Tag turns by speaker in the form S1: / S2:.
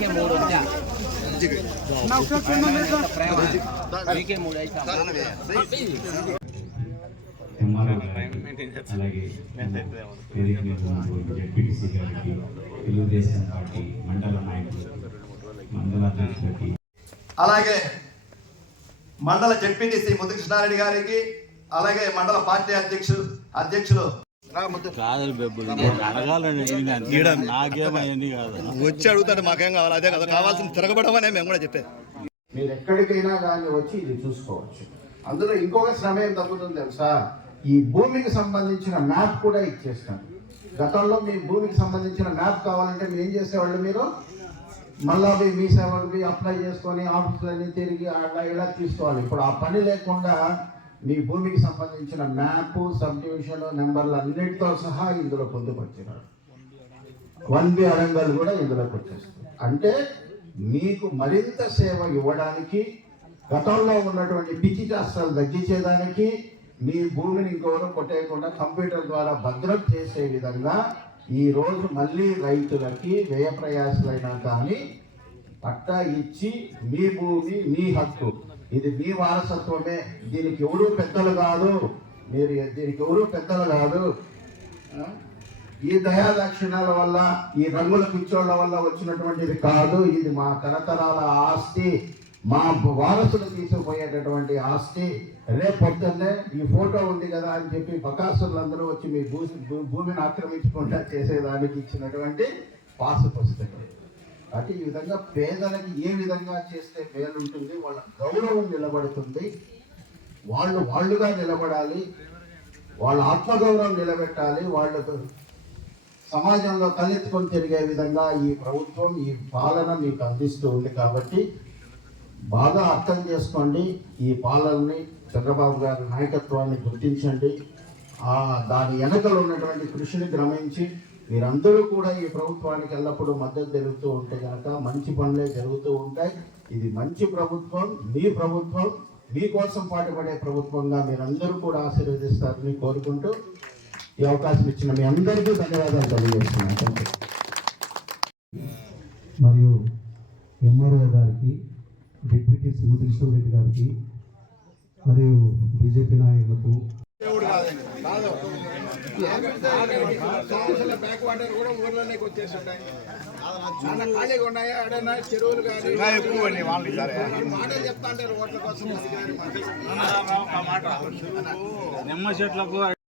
S1: మీకే మూడు వచ్చా ప్రేమ మీకే మూడు అయితే
S2: ఎంఆర్ఓ గారికి, అలాగే వేదిక మీద ఉన్నటువంటి జడ్పీటీసీ గారికి తెలుగుదేశం పార్టీ మండల నాయకులు మండల
S3: అలాగే మండల జడ్పీటీసీ ముద్దు కృష్ణారెడ్డి గారికి అలాగే మండల పార్టీ అధ్యక్షులు అధ్యక్షులు
S4: కాదు బెబ్బులు. కాదు.
S3: వచ్చి అడుగుతాడు మాకేం కావాలి? అదే కదా కావాల్సింది తిరగబడమనే మేము కూడా చెప్పేది.
S5: మీరు ఎక్కడికైనా కానీ వచ్చి ఇది చూసుకోవచ్చు. అందులో ఇంకొక శ్రమ ఏం తగ్గుతుంది తెలుసా? ఈ భూమికి సంబంధించిన మ్యాప్ కూడా ఇచ్చేస్తాం గతంలో మీ భూమికి సంబంధించిన మ్యాప్ కావాలంటే మీరు ఏం చేసేవాళ్ళు మీరు? మళ్ళా పోయి మీ సేవకు అప్లై చేసుకొని ఆఫీసులన్నీ తిరిగి అలా ఇలా తీసుకోవాలి. ఇప్పుడు ఆ పని లేకుండా మీ భూమికి సంబంధించిన మ్యాప్ సబ్ డివిజన్ నెంబర్లు అన్నిటితో సహా ఇందులో పొందుపరిచినాడు. వన్ బి అరంగల్ కూడా ఇందులోకి వచ్చేస్తుంది. అంటే మీకు మరింత సేవ ఇవ్వడానికి గతంలో ఉన్నటువంటి పిచ్చి చేష్టాలు తగ్గించేదానికి మీ భూమిని ఇంకెవరు కొట్టేయకుండా కంప్యూటర్ ద్వారా భద్రం చేసే విధంగా ఈ రోజు మళ్ళీ రైతులకి వ్యయ ప్రయాసలైనా కానీ పట్టా ఇచ్చి మీ భూమి మీ హక్కు ఇది మీ వారసత్వమే. దీనికి ఎవరు పెద్దలు కాదు. మీరు దీనికి ఎవరు పెద్దలు కాదు. ఈ దయా వల్ల ఈ రంగుల పిచ్చోళ్ళ వల్ల వచ్చినటువంటిది కాదు. ఇది మా తరతరాల ఆస్తి. మా వారసులు తీసుకుపోయేటటువంటి ఆస్తి. రేపు పొద్దున్నే ఈ ఫోటో ఉంది కదా అని చెప్పి బకాసులందరూ వచ్చి మీ భూ భూమిని ఆక్రమించకుండా చేసేదానికి ఇచ్చినటువంటి పాసు పుస్తకం అంటే ఈ విధంగా పేదలకి ఏ విధంగా చేస్తే మేలుంటుంది వాళ్ళ గౌరవం నిలబడుతుంది వాళ్ళు వాళ్ళుగా నిలబడాలి వాళ్ళ ఆత్మగౌరవం నిలబెట్టాలి వాళ్ళకు సమాజంలో తలెత్తుకొని తిరిగే విధంగా ఈ ప్రభుత్వం ఈ పాలన మీకు అందిస్తూ ఉంది కాబట్టి బాగా అర్థం చేసుకోండి. ఈ పాలనని చంద్రబాబు గారి నాయకత్వాన్ని గుర్తించండి. దాని వెనకలు ఉన్నటువంటి కృషిని గ్రమించి మీరందరూ కూడా ఈ ప్రభుత్వానికి ఎల్లప్పుడూ మద్దతు తెలుపుతూ ఉంటే కనుక మంచి పనులే జరుగుతూ ఉంటాయి. ఇది మంచి ప్రభుత్వం మీ ప్రభుత్వం మీకోసం పాటుపడే ప్రభుత్వంగా మీరందరూ కూడా ఆశీర్వదిస్తారని కోరుకుంటూ ఈ అవకాశం ఇచ్చిన మీ అందరికీ ధన్యవాదాలు తెలియజేస్తున్నాను.
S6: మరియు ఎంఆర్ఓ గారికి డిప్యూటీ సుమతి రెడ్డి గారికి మరియు బీజేపీ నాయకులకు
S5: బ్యాక్ వాటర్ కూడా ఊర్లోనే వచ్చేసి ఉంటాయి చాలా ఖాళీగా ఆడైనా చెరువులు కానీ మాటలు చెప్తా అంటారు ఓట్ల కోసం
S4: నిమ్మ చెట్లకు